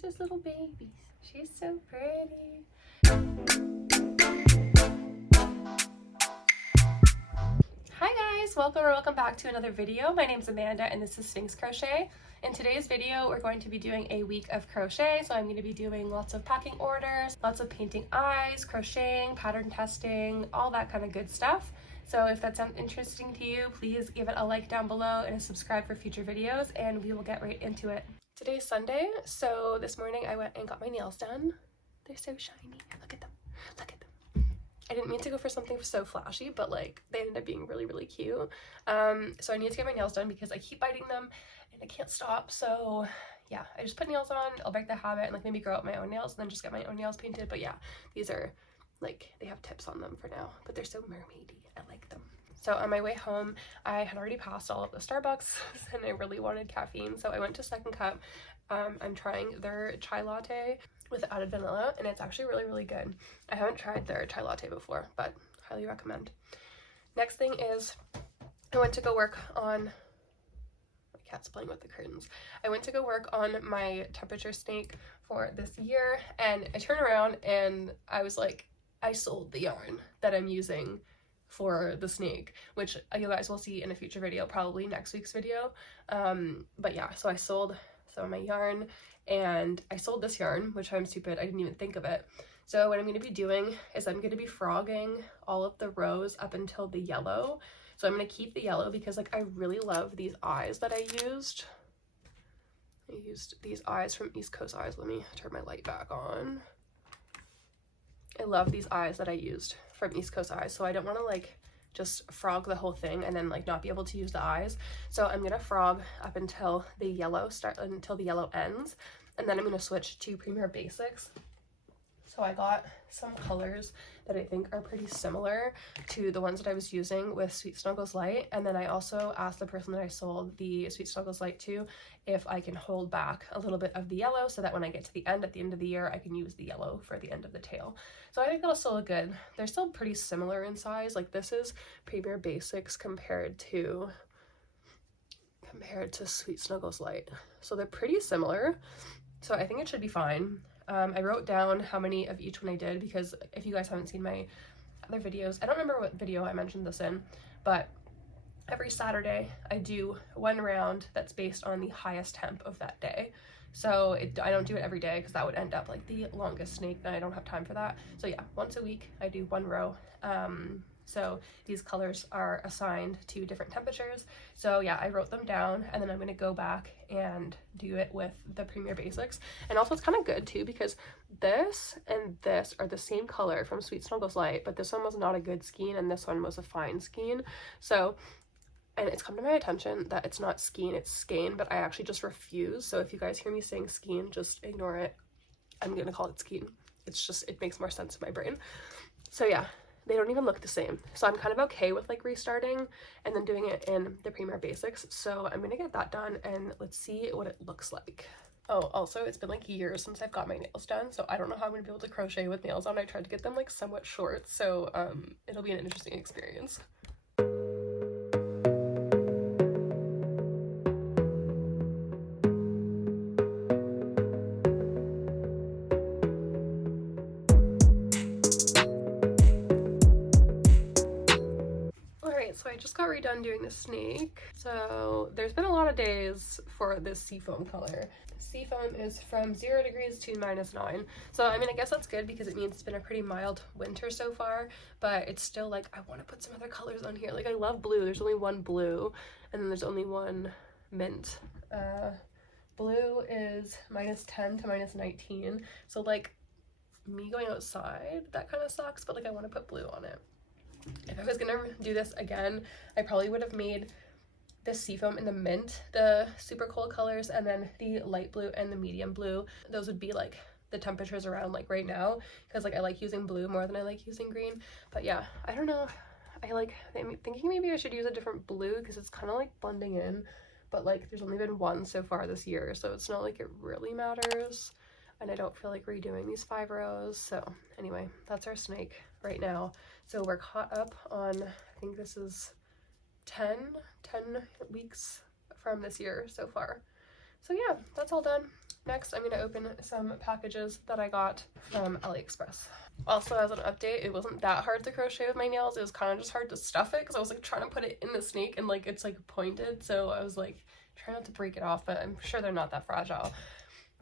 Just little babies. She's so pretty. Hi guys, welcome back to another video. My name's Amanda and this is Sphinx Crochet. In today's video, we're going to be doing a week of crochet. So I'm going to be doing lots of packing orders, lots of painting eyes, crocheting, pattern testing, all that kind of good stuff. So if that sounds interesting to you, please give it a like down below and a subscribe for future videos, and we will get right into it. Today's Sunday, so this morning I went and got my nails done. They're so shiny. Look at them. Look at them. I didn't mean to go for something so flashy, but like they ended up being really cute. So I need to get my nails done because I keep biting them and I can't stop. So yeah, I just put nails on. I'll break the habit and like maybe grow out my own nails and then just get my own nails painted. But yeah, these are like, they have tips on them for now, but they're so mermaidy. I like them. So on my way home, I had already passed all of the Starbucks and I really wanted caffeine. So I went to Second Cup. I'm trying their chai latte with added vanilla and it's actually really good. I haven't tried their chai latte before, but highly recommend. Next thing is I went to go work on, my cat's playing with the curtains. I went to go work on my temperature snake for this year and I turned around and I was like, I sold the yarn that I'm using for the snake, which you guys will see in a future video, probably next week's video. But yeah, so I sold some of my yarn and I sold this yarn, which I'm stupid, I didn't even think of it. So what I'm going to be doing is I'm going to be frogging all of the rows up until the yellow. So I'm going to keep the yellow because like I really love these eyes that I used. I used these eyes from East Coast Eyes. Let me turn my light back on. I love these eyes that I used from East Coast Eyes, so I don't want to like just frog the whole thing and then like not be able to use the eyes. So I'm gonna frog up until the yellow ends, and then I'm gonna switch to Premier Basics. So I got some colors that I think are pretty similar to the ones that I was using with Sweet Snuggles Light, and then I also asked the person that I sold the Sweet Snuggles Light to if I can hold back a little bit of the yellow so that when I get to the end at the end of the year I can use the yellow for the end of the tail. So I think that'll still look good. They're still pretty similar in size. Like this is Premier Basics compared to Sweet Snuggles Light, so they're pretty similar, so I think it should be fine. I wrote down how many of each one I did because if you guys haven't seen my other videos, I don't remember what video I mentioned this in, but every Saturday I do one round that's based on the highest temp of that day. So I don't do it every day because that would end up like the longest snake and I don't have time for that. So yeah, once a week I do one row. So these colors are assigned to different temperatures. So yeah, I wrote them down and then I'm going to go back and do it with the Premier Basics. And also it's kind of good too because this and this are the same color from Sweet Snuggles Light, but this one was not a good skein and this one was a fine skein. So, and it's come to my attention that it's not skein, it's skein, but I actually just refuse. So if you guys hear me saying skein, just ignore it. I'm going to call it skein. It's just, it makes more sense in my brain. So yeah. They don't even look the same. So I'm kind of okay with like restarting and then doing it in the Premier Basics. So I'm gonna get that done and let's see what it looks like. Oh, also it's been like years since I've got my nails done, so I don't know how I'm gonna be able to crochet with nails on. I tried to get them like somewhat short, so it'll be an interesting experience. So I just got redone doing the snake. So there's been a lot of days for this seafoam color. Seafoam is from 0 degrees to -9. So I mean, I guess that's good because it means it's been a pretty mild winter so far, but it's still like, I want to put some other colors on here. Like I love blue. There's only one blue and then there's only one mint. Blue is -10 to -19. So like me going outside, that kind of sucks, but like I want to put blue on it. If I was gonna do this again, I probably would have made the seafoam in the mint, the super cold colors, and then the light blue and the medium blue. Those would be like the temperatures around like right now, because like I like using blue more than I like using green. But yeah, I don't know. I'm thinking maybe I should use a different blue because it's kind of like blending in, but like there's only been one so far this year, so it's not like it really matters. And I don't feel like redoing these 5 rows. So anyway, that's our snake right now. So we're caught up on, I think this is 10 weeks from this year so far. So yeah, that's all done. Next, I'm going to open some packages that I got from AliExpress. Also, as an update, it wasn't that hard to crochet with my nails. It was kind of just hard to stuff it because I was like trying to put it in the snake and like it's like pointed, so I was like trying not to break it off, but I'm sure they're not that fragile.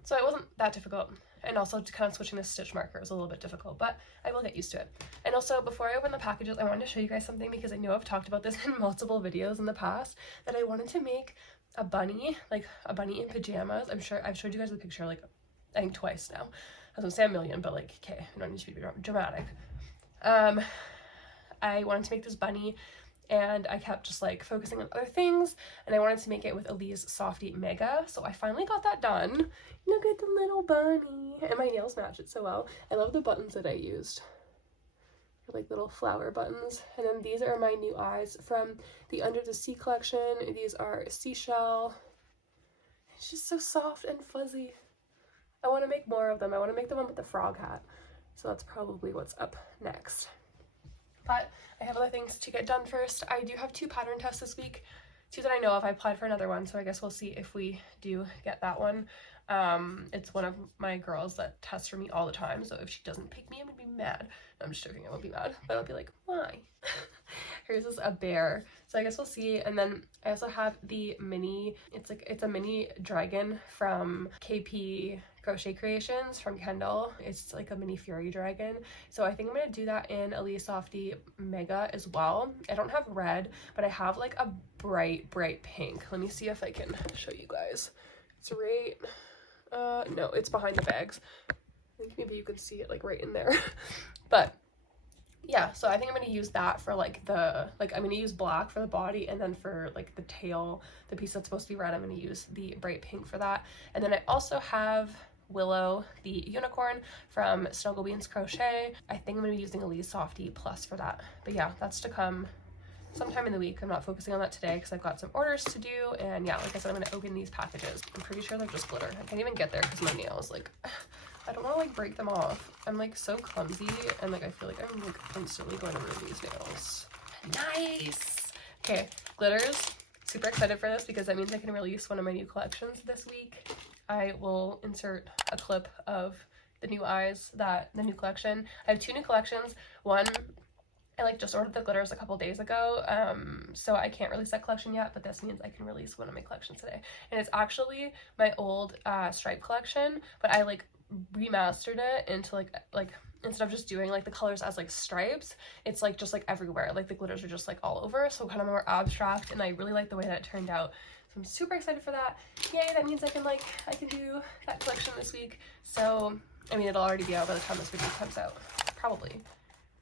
So it wasn't that difficult. And also kind of switching the stitch marker was a little bit difficult, but I will get used to it. And also, before I open the packages, I wanted to show you guys something because I know I've talked about this in multiple videos in the past, that I wanted to make a bunny, like a bunny in pajamas. I'm sure I've showed you guys the picture like I think twice now. I was gonna say a million, but like, okay, I don't need to be dramatic. I wanted to make this bunny and I kept just like focusing on other things, and I wanted to make it with Elise Softy Mega, so I finally got that done. Look at the little bunny, and my nails match it so well. I love the buttons that I used. They're like little flower buttons. And then these are my new eyes from the Under the Sea collection. These are seashell. It's just so soft and fuzzy. I want to make more of them. I want to make the one with the frog hat, so that's probably what's up next. But I have other things to get done first. I do have 2 pattern tests this week. 2 that I know of. I applied for another one, so I guess we'll see if we do get that one. It's one of my girls that tests for me all the time, so if she doesn't pick me, I'm gonna be mad. No, I'm just joking, I won't be mad, but I'll be like, why? Hers is a bear, so I guess we'll see. And then I also have the mini, it's a mini dragon from KP Crochet Creations from Kendall. It's like a mini fairy dragon, so I think I'm gonna do that in Elise Softy Mega as well. I don't have red, but I have like a bright pink. Let me see if I can show you guys. It's right, no, it's behind the bags. I think maybe you can see it like right in there. But yeah, so I think I'm going to use that for like I'm going to use black for the body, and then for like the tail, the piece that's supposed to be red, I'm going to use the bright pink for that. And then I also have Willow, the unicorn from Snuggle Beans Crochet. I think I'm going to be using Elise Softy Plus for that. But yeah, that's to come sometime in the week. I'm not focusing on that today because I've got some orders to do, and yeah, like I said, I'm going to open these packages. I'm pretty sure they're just glitter. I can't even get there because my nails, like, I don't want to like break them off. I'm like so clumsy, and like I feel like I'm like instantly going to ruin these nails. Nice! Okay, glitters. Super excited for this because that means I can release one of my new collections this week. I will insert a clip of the new eyes, the new collection. I have 2 new collections. One, I like just ordered the glitters a couple days ago, so I can't release that collection yet, but this means I can release one of my collections today. And it's actually my old stripe collection, but I like remastered it into like instead of just doing like the colors as like stripes, it's like just like everywhere, like the glitters are just like all over, so kind of more abstract, and I really like the way that it turned out. So I'm super excited for that. Yay, that means I can do that collection this week. So I mean, it'll already be out by the time this video comes out, probably.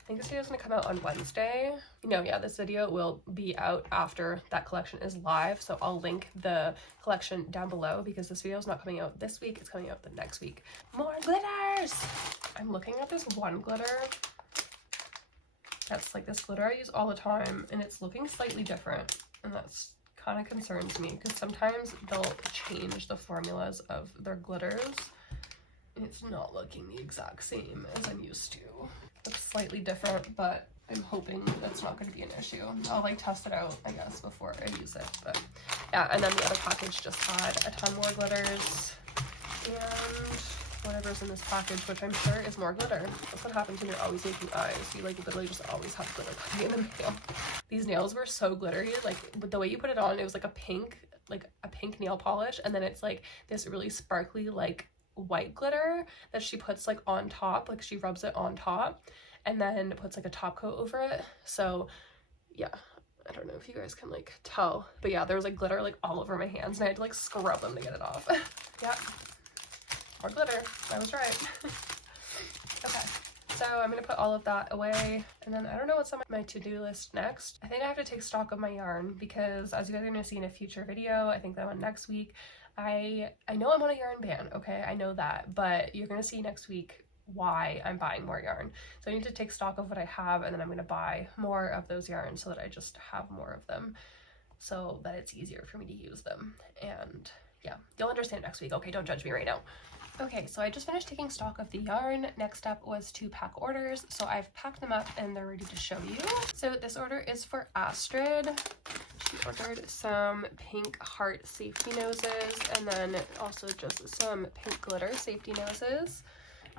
I think this video is going to come out on Wednesday. No, yeah, this video will be out after that collection is live, so I'll link the collection down below because this video is not coming out this week, it's coming out the next week. More glitters! I'm looking at this one glitter that's like this glitter I use all the time, and it's looking slightly different, and that's kind of concerns me because sometimes they'll change the formulas of their glitters, and it's not looking the exact same as I'm used to. It's slightly different, but I'm hoping that's not going to be an issue. I'll like test it out, I guess, before I use it. But yeah, and then the other package just had a ton more glitters and whatever's in this package, which I'm sure is more glitter. That's what happens when you're always making eyes. You like literally just always have glitter coming in the mail. These nails were so glittery, like with the way you put it on, it was like a pink nail polish, and then it's like this really sparkly like white glitter that she puts like on top, like she rubs it on top and then puts like a top coat over it. So yeah, I don't know if you guys can like tell, but yeah, there was like glitter like all over my hands and I had to like scrub them to get it off. Yeah, more glitter, I was right. Okay, so I'm gonna put all of that away, and then I don't know what's on my to-do list next. I think I have to take stock of my yarn because, as you guys are gonna see in a future video, I think that one next week, I know I'm on a yarn ban, okay, I know that, but you're gonna see next week why I'm buying more yarn. So I need to take stock of what I have, and then I'm gonna buy more of those yarns so that I just have more of them so that it's easier for me to use them. And yeah, you'll understand next week. Okay, don't judge me right now. Okay, so I just finished taking stock of the yarn. Next up was to pack orders. So I've packed them up and they're ready to show you. So this order is for Astrid. She ordered some pink heart safety noses, and then also just some pink glitter safety noses.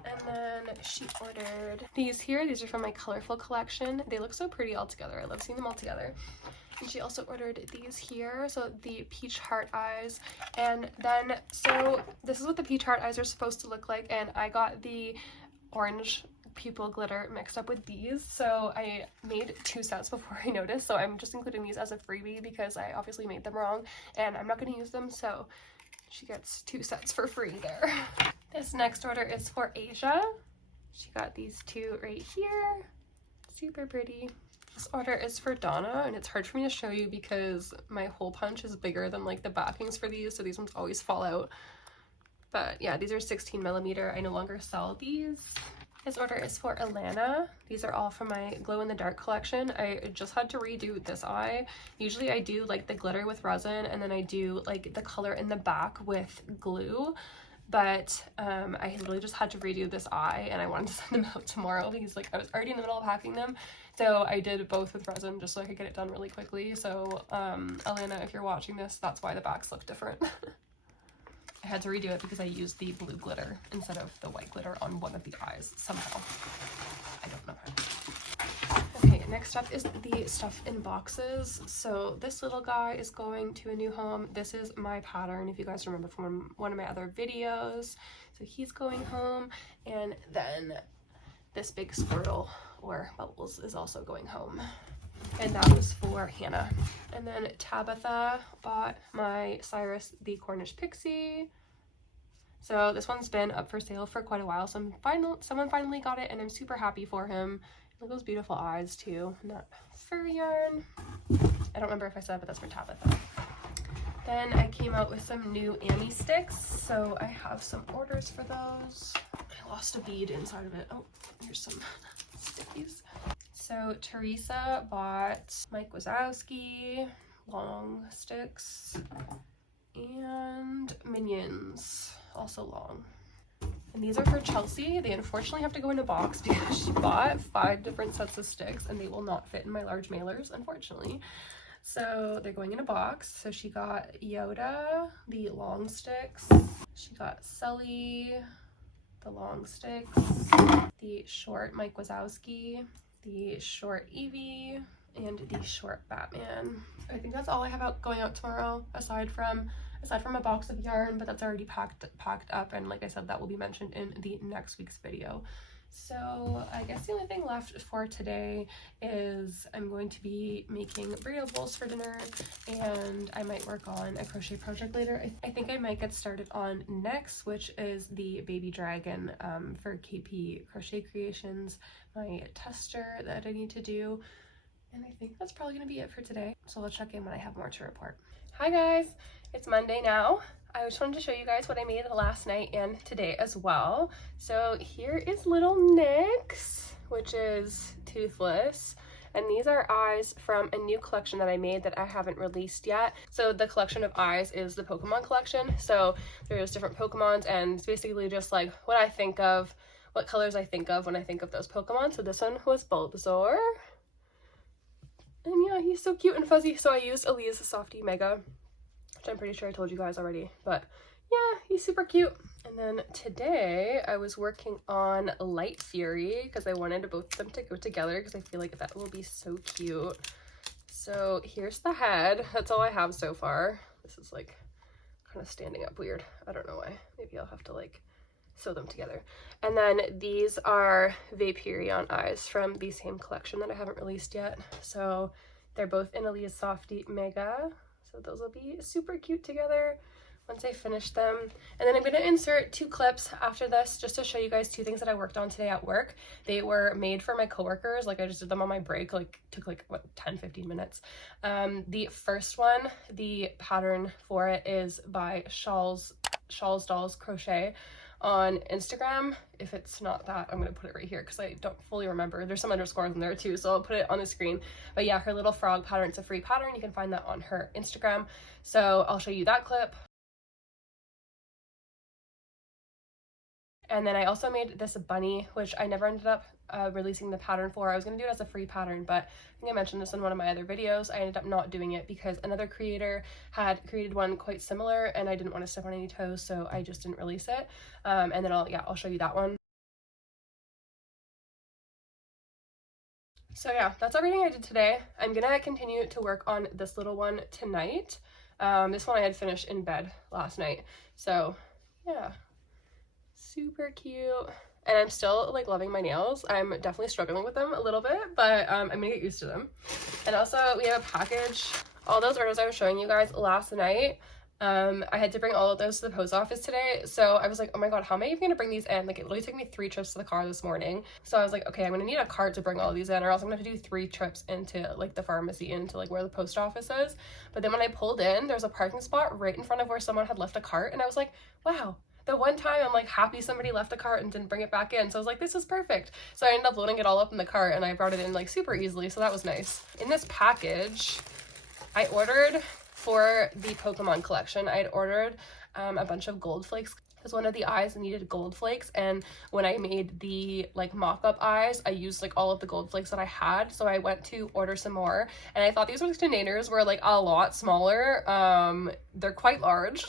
And then she ordered these here. These are from my colorful collection. They look so pretty all together. I love seeing them all together. And she also ordered these here, so the peach heart eyes. And then, so this is what the peach heart eyes are supposed to look like, and I got the orange pupil glitter mixed up with these, so I made 2 sets before I noticed, so I'm just including these as a freebie because I obviously made them wrong and I'm not going to use them, so she gets 2 sets for free there. This next order is for Asia. She got these 2 right here. Super pretty. This order is for Donna, and it's hard for me to show you because my hole punch is bigger than like the backings for these, so these ones always fall out. But yeah, these are 16mm. I no longer sell these. This order is for Alana. These are all from my glow in the dark collection. I just had to redo this eye. Usually I do like the glitter with resin, and then I do like the color in the back with glue. But I literally just had to redo this eye, and I wanted to send them out tomorrow because like I was already in the middle of packing them. So I did both with resin just so I could get it done really quickly. So Alana, if you're watching this, that's why the backs look different. I had to redo it because I used the blue glitter instead of the white glitter on one of the eyes somehow. I don't know how. Okay, next up is the stuff in boxes. So this little guy is going to a new home. This is my pattern, if you guys remember from one of my other videos. So he's going home, and then this big squirtle or Bubbles is also going home. And that was for Hannah. And then Tabitha bought my Cyrus the Cornish Pixie. So this one's been up for sale for quite a while. So someone finally got it, and I'm super happy for him. Look at those beautiful eyes too. And that fur yarn. I don't remember if I said it, but that's for Tabitha. Then I came out with some new Annie sticks. So I have some orders for those. I lost a bead inside of it. Oh, here's some stickies. So Teresa bought Mike Wazowski, long sticks, and Minions, also long. And these are for Chelsea. They unfortunately have to go in a box because she bought 5 different sets of sticks and they will not fit in my large mailers, unfortunately. So they're going in a box. So she got Yoda, the long sticks. She got Sully, the long sticks. The short Mike Wazowski. The short Eevee, and the short Batman. I think that's all I have going out tomorrow, aside from a box of yarn, but that's already packed up, and like I said, that will be mentioned in the next week's video. So I guess the only thing left for today is I'm going to be making burrito bowls for dinner, and I might work on a crochet project later. I think I might get started on next, which is the baby dragon for KP Crochet Creations, my tester that I need to do. And I think that's probably going to be it for today. So I'll check in when I have more to report. Hi guys, it's Monday now. I just wanted to show you guys what I made last night and today as well. So here is little Nyx, which is toothless. And these are eyes from a new collection that I made that I haven't released yet. So the collection of eyes is the Pokemon collection. So there's different Pokemons, and it's basically just like what I think of, what colors I think of when I think of those Pokemon. So this one was Bulbasaur. And yeah, he's so cute and fuzzy. So I used Aaliyah's Softie Mega, which I'm pretty sure I told you guys already, but yeah, he's super cute. And then today I was working on Light Fury because I wanted both of them to go together because I feel like that will be so cute. So here's the head. That's all I have so far. This is like kind of standing up weird. I don't know why. Maybe I'll have to like sew them together. And then these are Vaporeon eyes from the same collection that I haven't released yet. So they're both in Aaliyah's Softie Mega. So those will be super cute together once I finish them. And then I'm going to insert 2 clips after this just to show you guys 2 things that I worked on today at work. They were made for my coworkers. Like I just did them on my break, like took like what, 10-15 minutes. The first one, the pattern for it is by Shawls Dolls Crochet on Instagram. If it's not that, I'm gonna put it right here because I don't fully remember. There's some underscores in there too, so I'll put it on the screen. But yeah, her little frog pattern, it's a free pattern. You can find that on her Instagram. So I'll show you that clip. And then I also made this bunny, which I never ended up releasing the pattern for. I was going to do it as a free pattern, but I think I mentioned this in one of my other videos. I ended up not doing it because another creator had created one quite similar and I didn't want to step on any toes, so I just didn't release it. And then I'll show you that one. So yeah, that's everything I did today. I'm gonna continue to work on this little one tonight. This one I had finished in bed last night. So yeah, super cute. And I'm still like loving my nails. I'm definitely struggling with them a little bit, but I'm gonna get used to them. And also we have a package. All those orders I was showing you guys last night, I had to bring all of those to the post office today. So I was like, oh my god, how am I even gonna bring these in? Like, it literally took me 3 trips to the car this morning. So I was like, okay, I'm gonna need a cart to bring all of these in, or else I'm gonna have to do 3 trips into like the pharmacy, into like where the post office is. But then when I pulled in, there's a parking spot right in front of where someone had left a cart, and I was like, wow, the one time I'm like happy somebody left a cart and didn't bring it back in. So I was like, this is perfect. So I ended up loading it all up in the cart and I brought it in like super easily. So that was nice. In this package, I ordered for the Pokemon collection, I had ordered a bunch of gold flakes because one of the eyes needed gold flakes, and when I made the like mock-up eyes, I used like all of the gold flakes that I had. So I went to order some more, and I thought these containers were like a lot smaller. They're quite large.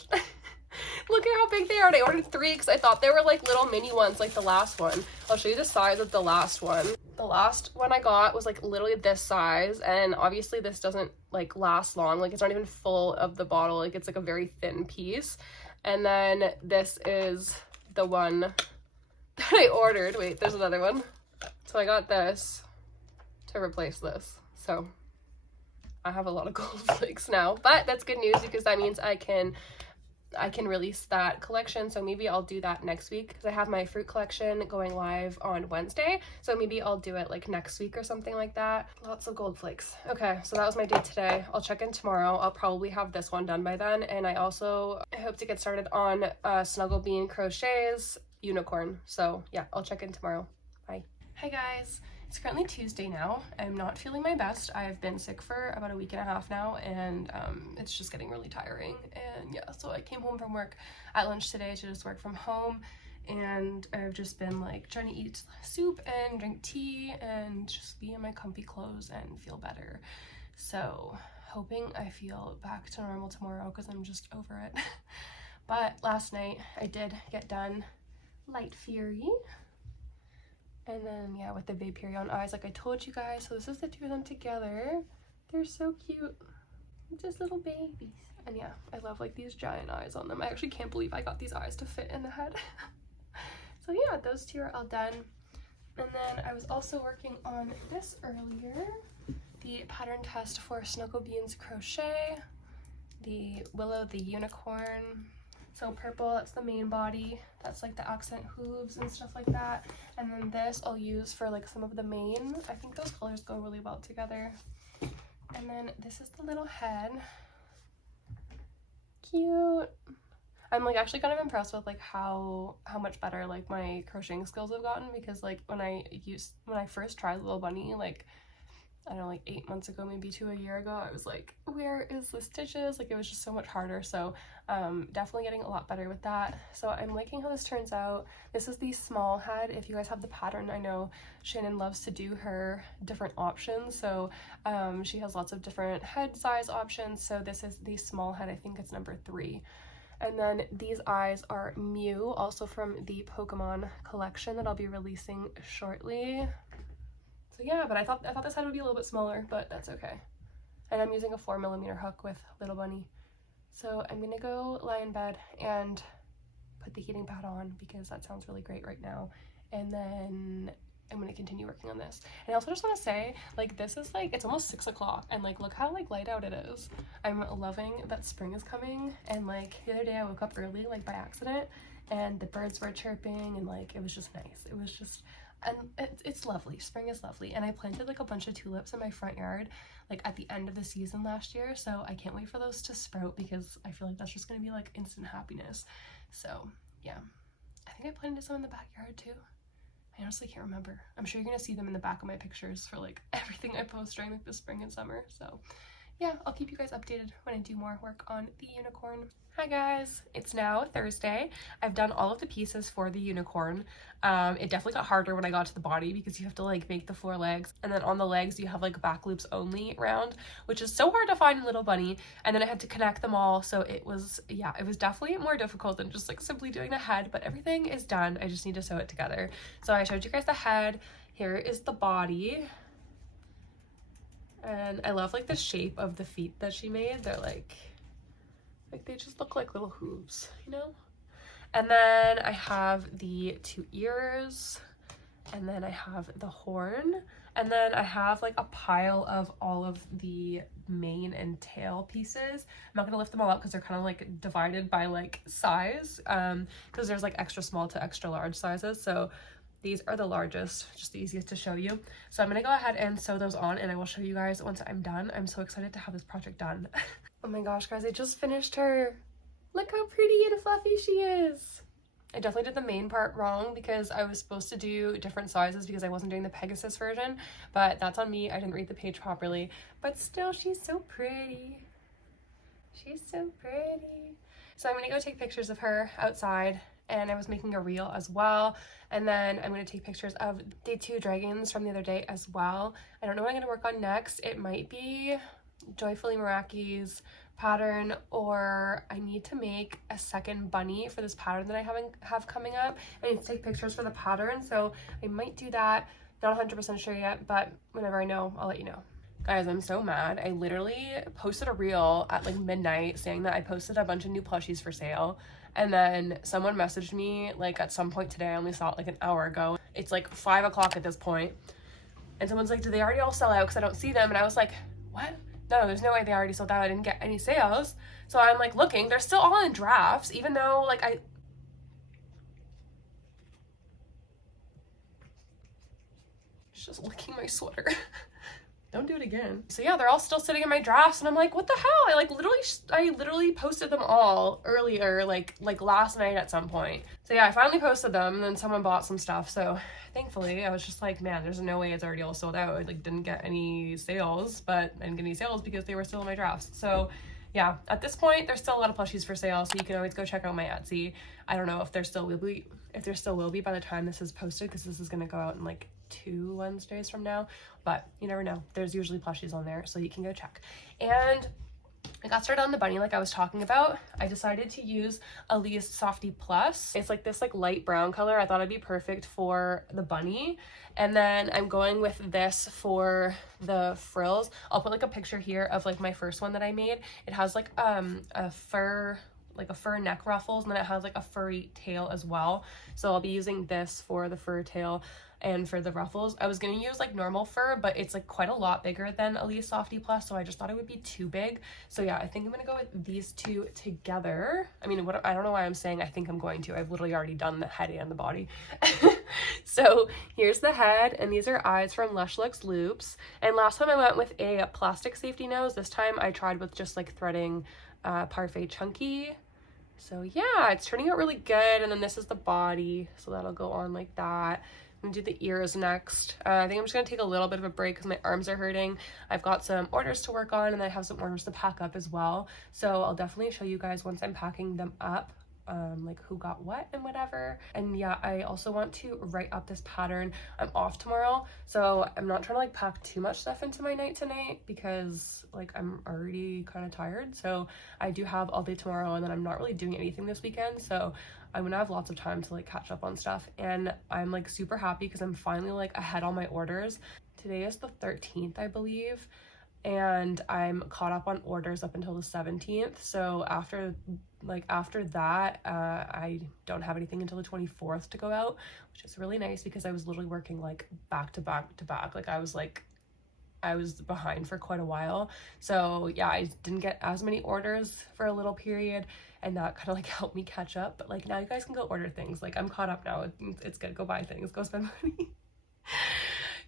Look at how big they are. And I ordered 3 because I thought they were like little mini ones like the last one. I'll show you the size of the last one. The last one I got was like literally this size, and obviously this doesn't like last long. Like, it's not even full of the bottle. Like, it's like a very thin piece. And then this is the one that I ordered. Wait, there's another one. So I got this to replace this. So I have a lot of gold flakes now, but that's good news because that means I can release that collection. So maybe I'll do that next week because I have my fruit collection going live on Wednesday. So maybe I'll do it like next week or something like that. Lots of gold flakes. Okay, so that was my day today. I'll check in tomorrow. I'll probably have this one done by then. And I hope to get started on Snuggle Bean Crochet's unicorn. So yeah, I'll check in tomorrow. Bye. Hi guys. It's currently Tuesday now. I'm not feeling my best. I've been sick for about a week and a half now, and it's just getting really tiring. And yeah, so I came home from work at lunch today to just work from home, and I've just been like trying to eat soup and drink tea and just be in my comfy clothes and feel better. So hoping I feel back to normal tomorrow because I'm just over it. But last night I did get done Light Fury. And then, yeah, with the Vaporeon eyes, like I told you guys. So this is the 2 of them together. They're so cute. Just little babies. And yeah, I love like these giant eyes on them. I actually can't believe I got these eyes to fit in the head. So yeah, those 2 are all done. And then I was also working on this earlier. The pattern test for Snuggle Beans Crochet. The Willow the Unicorn. So purple, that's the main body. That's like the accent hooves and stuff like that. And then this I'll use for like some of the mane. I think those colors go really well together. And then this is the little head. Cute. I'm like actually kind of impressed with like how much better like my crocheting skills have gotten, because like when I first tried Little Bunny, like I don't know, like 8 months ago, maybe to a year ago, I was like, where is the stitches? Like, it was just so much harder. So definitely getting a lot better with that. So I'm liking how this turns out. This is the small head. If you guys have the pattern, I know Shannon loves to do her different options. So she has lots of different head size options. So this is the small head. I think it's number 3. And then these eyes are Mew, also from the Pokemon collection that I'll be releasing shortly. So yeah, but I thought this head would be a little bit smaller, but that's okay. And I'm using a 4mm hook with Little Bunny. So I'm gonna go lie in bed and put the heating pad on because that sounds really great right now. And then I'm gonna continue working on this. And I also just want to say, like, this is like, it's almost 6 o'clock, and like look how like light out it is. I'm loving that spring is coming. And like the other day I woke up early like by accident, and the birds were chirping, and like it was just nice. It was just, and it's lovely. Spring is lovely. And I planted like a bunch of tulips in my front yard like at the end of the season last year, so I can't wait for those to sprout because I feel like that's just gonna be like instant happiness. So yeah, I think I planted some in the backyard too. I honestly can't remember. I'm sure you're gonna see them in the back of my pictures for like everything I post during like the spring and summer. So yeah, I'll keep you guys updated when I do more work on the unicorn. Hi guys, it's now Thursday. I've done all of the pieces for the unicorn. It definitely got harder when I got to the body because you have to like make the 4 legs, and then on the legs you have like back loops only round, which is so hard to find in Little Bunny, and then I had to connect them all, so it was, yeah, it was definitely more difficult than just like simply doing the head, but everything is done. I just need to sew it together. So I showed you guys the head. Here is the body. And I love like the shape of the feet that she made. They're like they just look like little hooves, you know? And then I have the 2 ears, and then I have the horn, and then I have like a pile of all of the mane and tail pieces. I'm not gonna lift them all up because they're kind of like divided by like size, because there's like extra small to extra large sizes. So these are the largest, just the easiest to show you. So I'm gonna go ahead and sew those on, and I will show you guys once I'm done. I'm so excited to have this project done. Oh my gosh, guys, I just finished her. Look how pretty and fluffy she is. I definitely did the main part wrong because I was supposed to do different sizes because I wasn't doing the Pegasus version, but that's on me. I didn't read the page properly, but still, she's so pretty. She's so pretty. So I'm gonna go take pictures of her outside, and I was making a reel as well, and then I'm going to take pictures of the 2 dragons from the other day as well. I don't know what I'm going to work on next. It might be Joyfully Meraki's pattern, or I need to make a second bunny for this pattern that I have coming up. I need to take pictures for the pattern, so I might do that. Not 100% sure yet, but whenever I know, I'll let you know. Guys, I'm so mad. I literally posted a reel at like midnight saying that I posted a bunch of new plushies for sale, and then someone messaged me like at some point today. I only saw it like an hour ago. It's like 5 o'clock at this point, and someone's like, did they already all sell out? Because I don't see them. And I was like, what? No, there's no way they already sold out. I didn't get any sales. So I'm like looking, they're still all in drafts, even though like just licking my sweater. Don't do it again. So yeah, they're all still sitting in my drafts, and I'm like, what the hell? I literally posted them all earlier, like last night at some point. So yeah, I finally posted them, and then someone bought some stuff. So thankfully, I was just like, man, there's no way it's already all sold out. I like didn't get any sales, but I didn't get any sales because they were still in my drafts. So yeah, at this point, there's still a lot of plushies for sale, so you can always go check out my Etsy. I don't know if there still will be by the time this is posted, because this is gonna go out in like 2 Wednesdays from now, but you never know. There's usually plushies on there, so you can go check. And I got started on the bunny like I was talking about. I decided to use Alee's Softy Plus. It's like this like light brown color. I thought it'd be perfect for the bunny. And then I'm going with this for the frills. I'll put like a picture here of like my first one that I made. It has like a fur neck ruffles, and then it has like a furry tail as well. So I'll be using this for the fur tail and for the ruffles. I was gonna use like normal fur, but it's like quite a lot bigger than Alee's Softy Plus, so I just thought it would be too big. So yeah, I think I'm gonna go with these 2 together. I mean, I don't know why I'm saying I think I'm going to. I've literally already done the head and the body. So here's the head, and these are eyes from Lush Looks Loops. And last time I went with a plastic safety nose. This time I tried with just like threading Parfait Chunky. So yeah, it's turning out really good. And then this is the body, so that'll go on like that. I'm gonna do the ears next. I think I'm just gonna take a little bit of a break because my arms are hurting. I've got some orders to work on, and I have some orders to pack up as well. So I'll definitely show you guys once I'm packing them up, like who got what and whatever. And yeah, I also want to write up this pattern. I'm off tomorrow, so I'm not trying to like pack too much stuff into my night tonight because like I'm already kind of tired. So I do have all day tomorrow, and then I'm not really doing anything this weekend, so I'm gonna have lots of time to like catch up on stuff. And I'm like super happy because I'm finally like ahead on my orders. Today is the 13th, I believe, and I'm caught up on orders up until the 17th. So after that, I don't have anything until the 24th to go out, which is really nice because I was literally working like back to back to back. Like I was behind for quite a while. So yeah, I didn't get as many orders for a little period, and that kind of like helped me catch up. But like now you guys can go order things. Like I'm caught up now. It's good. Go buy things. Go spend money.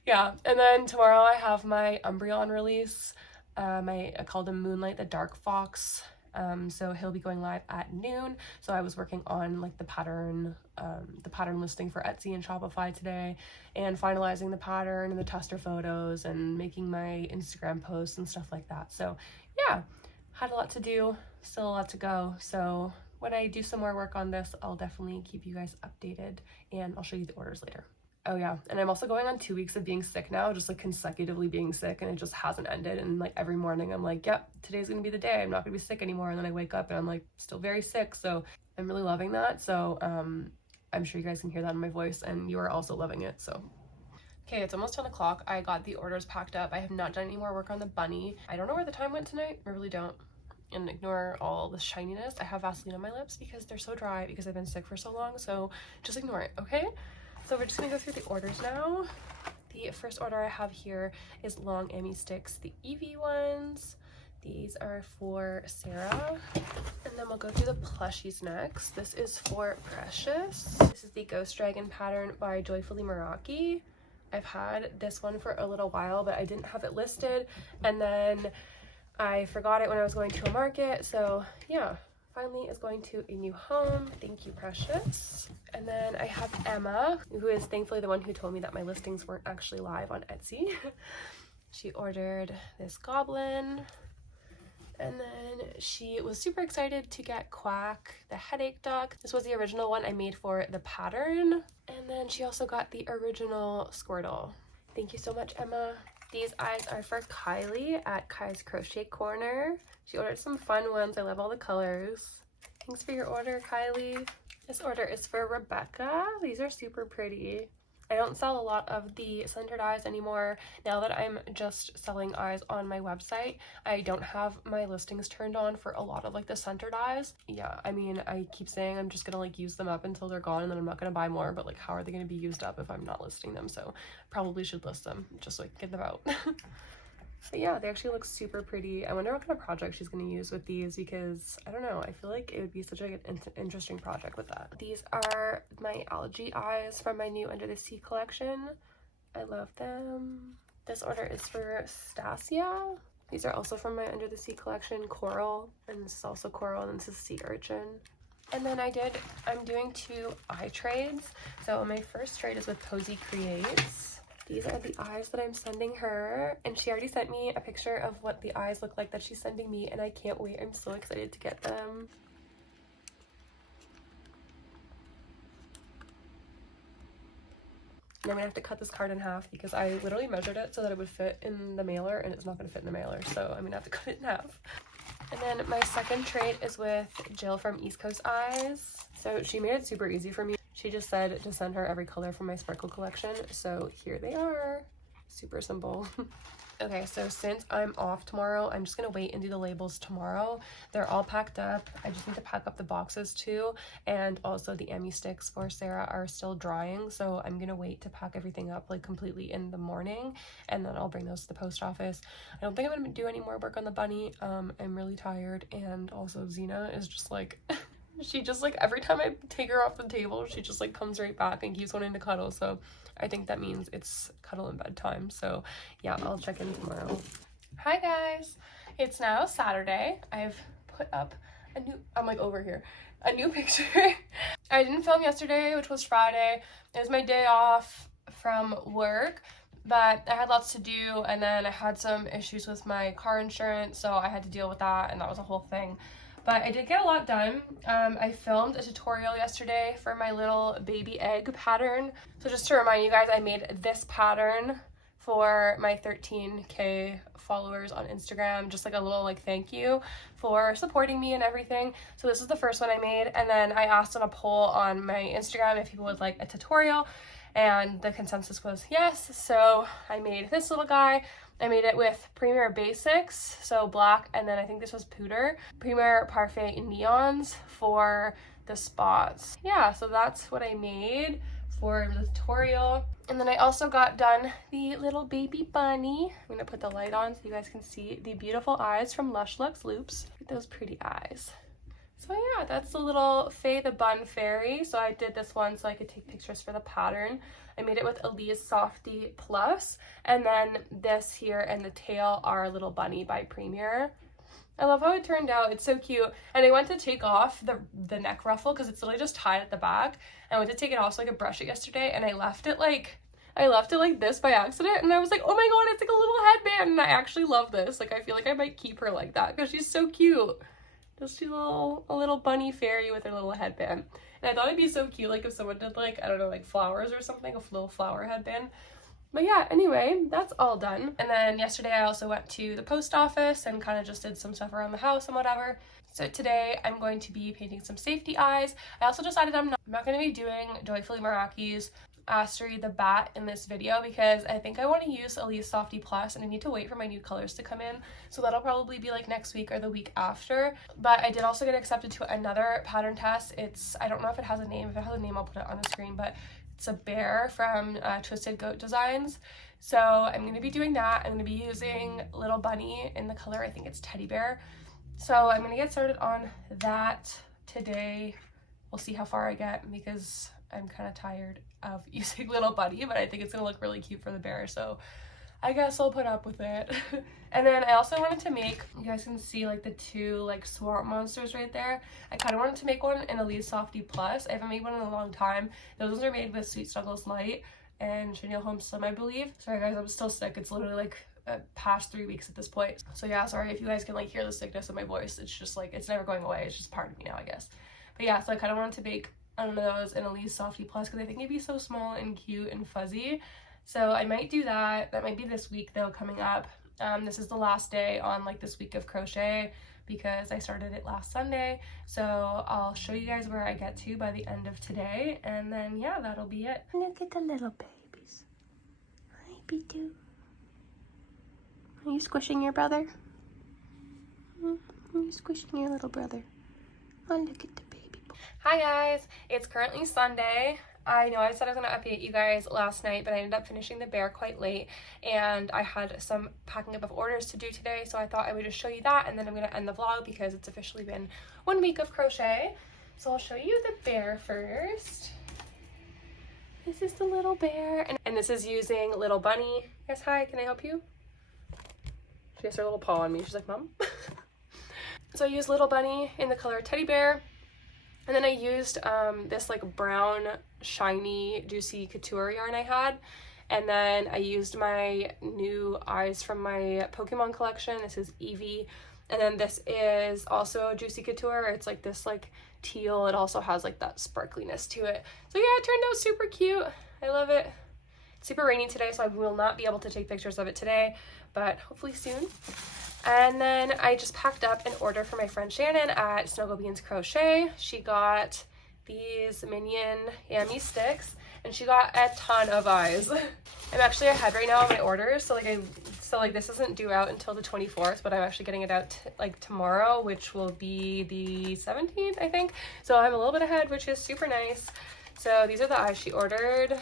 Yeah, and then tomorrow I have my Umbreon release. I called him Moonlight the Dark Fox. So he'll be going live at noon. So I was working on like the pattern listing for Etsy and Shopify today, and finalizing the pattern and the tester photos and making my Instagram posts and stuff like that. So yeah, had a lot to do, still a lot to go. So when I do some more work on this, I'll definitely keep you guys updated and I'll show you the orders later. Oh yeah, and I'm also going on 2 weeks of being sick now, just like consecutively being sick, and it just hasn't ended. And like every morning I'm like, yep, today's gonna be the day, I'm not gonna be sick anymore. And then I wake up and I'm like still very sick. So I'm really loving that. So I'm sure you guys can hear that in my voice and you are also loving it. So okay, it's almost 10 o'clock. I got the orders packed up. I have not done any more work on the bunny. I don't know where the time went tonight. I really don't. And ignore all the shininess. I have Vaseline on my lips because they're so dry because I've been sick for so long. So just ignore it, okay? So we're just gonna go through the orders now. The first order I have here is long Amy sticks, the Eevee ones. These are for Sarah. And then we'll go through the plushies next. This is for Precious. This is the Ghost Dragon pattern by Joyfully Meraki. I've had this one for a little while, but I didn't have it listed. And then I forgot it when I was going to a market. So yeah, finally is going to a new home. Thank you, Precious. And then I have Emma, who is thankfully the one who told me that my listings weren't actually live on Etsy. She ordered this goblin. And then she was super excited to get Quack, the headache duck. This was the original one I made for the pattern. And then she also got the original Squirtle. Thank you so much, Emma. These eyes are for Kylie at Kai's Crochet Corner. She ordered some fun ones. I love all the colors. Thanks for your order, Kylie. This order is for Rebecca. These are super pretty. I don't sell a lot of the centered eyes anymore. Now that I'm just selling eyes on my website, I don't have my listings turned on for a lot of like the centered eyes. Yeah, I mean, I keep saying I'm just gonna like use them up until they're gone and then I'm not gonna buy more, but like how are they gonna be used up if I'm not listing them? So probably should list them just so I can get them out. But yeah, they actually look super pretty. I wonder what kind of project she's going to use with these because I don't know. I feel like it would be such like an interesting project with that. These are my algae eyes from my new Under the Sea collection. I love them. This order is for Stasia. These are also from my Under the Sea collection, Coral, and this is also Coral, and this is Sea Urchin. And then I'm doing 2 eye trades. So my first trade is with Posy Creates. These are the eyes that I'm sending her, and she already sent me a picture of what the eyes look like that she's sending me, and I can't wait. I'm so excited to get them. And I'm gonna have to cut this card in half because I literally measured it so that it would fit in the mailer, and it's not gonna fit in the mailer, so I'm gonna have to cut it in half. And then my second trade is with Jill from East Coast Eyes. So she made it super easy for me. She just said to send her every color from my sparkle collection. So here they are. Super simple. Okay, so since I'm off tomorrow, I'm just gonna wait and do the labels tomorrow. They're all packed up. I just need to pack up the boxes too. And also the Emmy sticks for Sarah are still drying. So I'm gonna wait to pack everything up like completely in the morning. And then I'll bring those to the post office. I don't think I'm gonna do any more work on the bunny. I'm really tired. And also Xena is just like... she just like every time I take her off the table, she just like comes right back and keeps wanting to cuddle. So I think that means it's cuddle in bedtime. So yeah, I'll check in tomorrow. Hi guys, it's now Saturday. I've put up a new, I'm like over here, a new picture. I didn't film yesterday, which was Friday. It was my day off from work, but I had lots to do, and then I had some issues with my car insurance, so I had to deal with that, and that was a whole thing. But I did get a lot done. I filmed a tutorial yesterday for my little baby egg pattern. So just to remind you guys, I made this pattern for my 13K followers on Instagram, just like a little like thank you for supporting me and everything. So this is the first one I made, and then I asked on a poll on my Instagram if people would like a tutorial, and the consensus was yes. So I made this little guy. I made it with Premier Basics, so black, and then I think this was Pooter, Premier Parfait Neons for the spots. Yeah, so that's what I made for the tutorial. And then I also got done the little baby bunny. I'm gonna put the light on so you guys can see the beautiful eyes from Lush Lux Loops. Look at those pretty eyes. So yeah, that's the little Faye the Bun Fairy. So I did this one so I could take pictures for the pattern. I made it with Aaliyah's Softy Plus, and then this here and the tail are Little Bunny by Premier. I love how it turned out. It's so cute. And I went to take off the neck ruffle because it's literally just tied at the back. I went to take it off so I could brush it yesterday, and I left it like I left it like this by accident, and I was like, oh my god, it's like a little headband, and I actually love this. Like, I feel like I might keep her like that because she's so cute. Just a little bunny fairy with her little headband. And I thought it'd be so cute, like if someone did like, I don't know, like flowers or something, a little flower headband. But yeah, anyway, that's all done. And then yesterday I also went to the post office and kind of just did some stuff around the house and whatever. So today I'm going to be painting some safety eyes. I also decided I'm not going to be doing Joyfully Meraki's Astery the Bat in this video because I think I want to use Elise Softy Plus and I need to wait for my new colors to come in, so that'll probably be like next week or the week after. But I did also get accepted to another pattern test. I don't know if it has a name. If it has a name I'll put it on the screen, but it's a bear from Twisted Goat Designs. So I'm going to be doing that. I'm going to be using Little Bunny in the color, I think it's Teddy Bear. So I'm going to get started on that today. We'll see how far I get because I'm kind of tired of using Little Bunny, but I think it's gonna look really cute for the bear, so I guess I'll put up with it. And then I also wanted to make, you guys can see like the two like swamp monsters right there. I kind of wanted to make one in Elise Softy Plus. I haven't made one in a long time. Those ones are made with Sweet Snuggles Light and Chenille Home Slim, I believe. Sorry guys, I'm still sick. It's literally like past 3 weeks at this point. So yeah, sorry if you guys can like hear the sickness in my voice. It's just like, it's never going away. It's just part of me now, I guess. But yeah, so I kind of wanted to make one of those in Elise Softy Plus because I think it'd be so small and cute and fuzzy. So I might do that. That might be this week though, coming up. This is the last day on like this week of crochet because I started it last Sunday. So I'll show you guys where I get to by the end of today, and then yeah, that'll be it. Look at the little babies. Hi, Bidu. Are you squishing your brother? Are you squishing your little brother? Oh, look at the baby. Hi guys, it's currently Sunday. I know I said I was going to update you guys last night, but I ended up finishing the bear quite late, and I had some packing up of orders to do today, so I thought I would just show you that, and then I'm going to end the vlog because it's officially been 1 week of crochet. So I'll show you the bear first. This is the little bear, and this is using Little Bunny. Yes, hi, can I help you? She has her little paw on me. She's like, Mom. So I used Little Bunny in the color Teddy Bear. And then I used this like brown shiny juicy couture yarn I had, and then I used my new eyes from my Pokemon collection. This is Eevee, and then this is also juicy couture. It's like this like teal. It also has like that sparkliness to it. So yeah, it turned out super cute. I love it. It's super rainy today, so I will not be able to take pictures of it today, but hopefully soon. And then I just packed up an order for my friend Shannon at Snuggle Beans Crochet. She got these Minion Yummy sticks, and she got a ton of eyes. I'm actually ahead right now on my orders, so like this isn't due out until the 24th, but I'm actually getting it out like tomorrow, which will be the 17th, I think. So I'm a little bit ahead, which is super nice. So these are the eyes she ordered.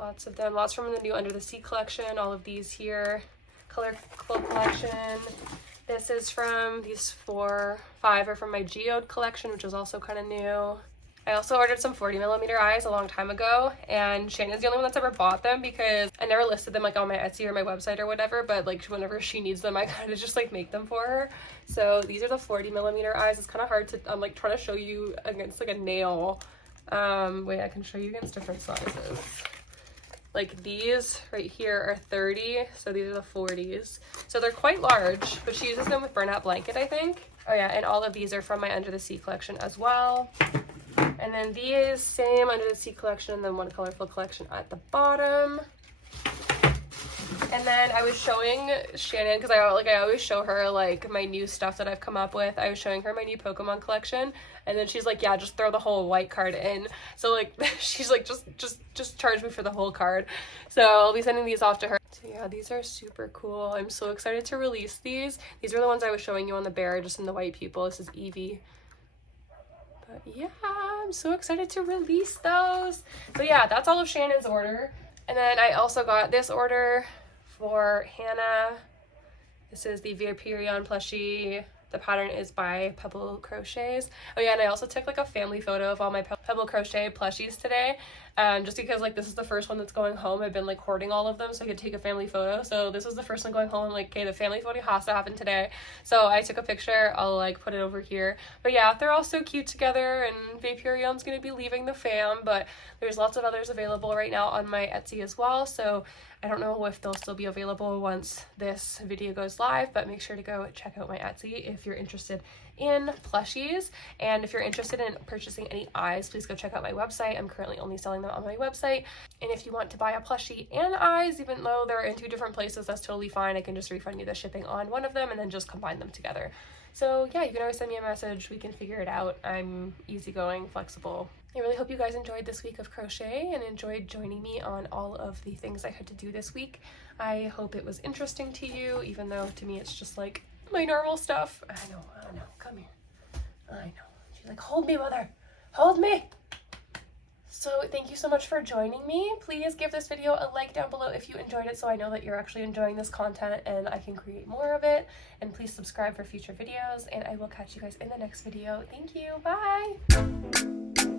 Lots of them, lots from the new Under the Sea collection. All of these here. Color Club collection. This is from these 5 are from my Geode collection, which is also kind of new. I also ordered some 40mm eyes a long time ago, and Shannon's the only one that's ever bought them because I never listed them like on my Etsy or my website or whatever, but like whenever she needs them I kind of just like make them for her. So these are the 40mm eyes. It's kind of hard to, I'm like trying to show you against like a nail. Wait, I can show you against different sizes. Like these right here are 30, so these are the 40s. So they're quite large, but she uses them with burnout blanket, I think. Oh yeah, and all of these are from my Under the Sea collection as well. And then these, same Under the Sea collection, and then one colorful collection at the bottom. And then I was showing Shannon, because I always show her like my new stuff that I've come up with. I was showing her my new Pokemon collection, and then she's like, yeah, just throw the whole white card in. So like she's like, just charge me for the whole card. So I'll be sending these off to her. So yeah, these are super cool. I'm so excited to release these. These are the ones I was showing you on the bear, just in the white people. This is Eevee. But yeah, I'm so excited to release those. So yeah, that's all of Shannon's order. And then I also got this order for Hannah. This is the Vaporeon plushie. The pattern is by Pebble Crochets. Oh yeah, and I also took like a family photo of all my Pebble Crochet plushies today. just because like this is the first one that's going home. I've been like hoarding all of them so I could take a family photo. So this was the first one going home. I'm like, okay, the family photo has to happen today. So I took a picture. I'll like put it over here. But yeah, they're all so cute together, and Vaporeon's gonna be leaving the fam, but there's lots of others available right now on my Etsy as well. So I don't know if they'll still be available once this video goes live, but make sure to go check out my Etsy if you're interested in plushies. And if you're interested in purchasing any eyes, please go check out my website. I'm currently only selling them on my website. And if you want to buy a plushie and eyes, even though they're in 2 different places, that's totally fine. I can just refund you the shipping on one of them and then just combine them together. So yeah, you can always send me a message. We can figure it out. I'm easygoing, flexible. I really hope you guys enjoyed this week of crochet and enjoyed joining me on all of the things I had to do this week. I hope it was interesting to you, even though to me it's just like my normal stuff. I know, come here. I know. She's like, hold me, mother, hold me. So thank you so much for joining me. Please give this video a like down below if you enjoyed it, so I know that you're actually enjoying this content and I can create more of it. And please subscribe for future videos, and I will catch you guys in the next video. Thank you. Bye.